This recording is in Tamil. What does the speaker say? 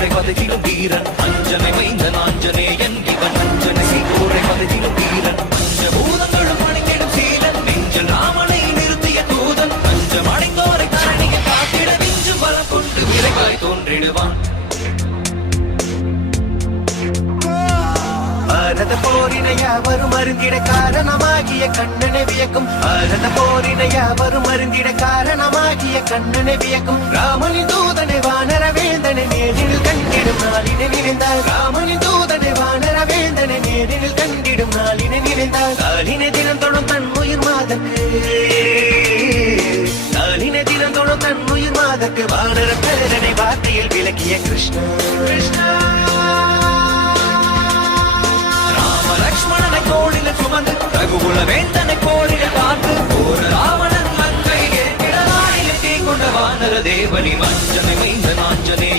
சீகோரை பதகிலும் வீரன் அஞ்சனை மைந்தன் ஆஞ்சநேயன் இவன் அஞ்சனை சீகோரை பதகிலும் வீரன் பஞ்சபூதங்களும் அணிந்திடும் சீலன் நெஞ்சல் ராமனை நிறுத்திய தூதன் பஞ்சம் அடைந்தோரை கரணியை காத்திட விஞ்சும் பலம் கொண்டு விரைவாய் தோன்றிடுவான் பாரத போரினை யாவரும் அருந்திட காரணமாகிய கண்ணனை வியக்கும் பாரத போரினை யாவரும் அருந்திட காரணமாகிய கண்ணனை வியக்கும் ராமனின் தூதனை வானர வேந்தனை நேரில் கண்டிடும் நாளினை நினைந்தால் ராமனின் தூதனை வானர வேந்தனை நேரில் கண்டிடும் நாளினை நினைந்தால் நாளினை தினம் தொடும் தன் உயிர் மாதக்கு நாளினை தினம் தொடும் தன் உயிர் மாதக்கு வானர பேரனை வார்த்தையில் விளக்கிய கிருஷ்ணா கிருஷ்ணா லக்ஷ்மணனை கோடில சுமந்து ரகுகுல வேந்தனை கோடில பார்த்து ஒரு ராவணன் மங்கை ஏற்றிட நாளில் தீ கொண்ட வானர தேவனி மஞ்சனை மைந்த நாஞ்சனே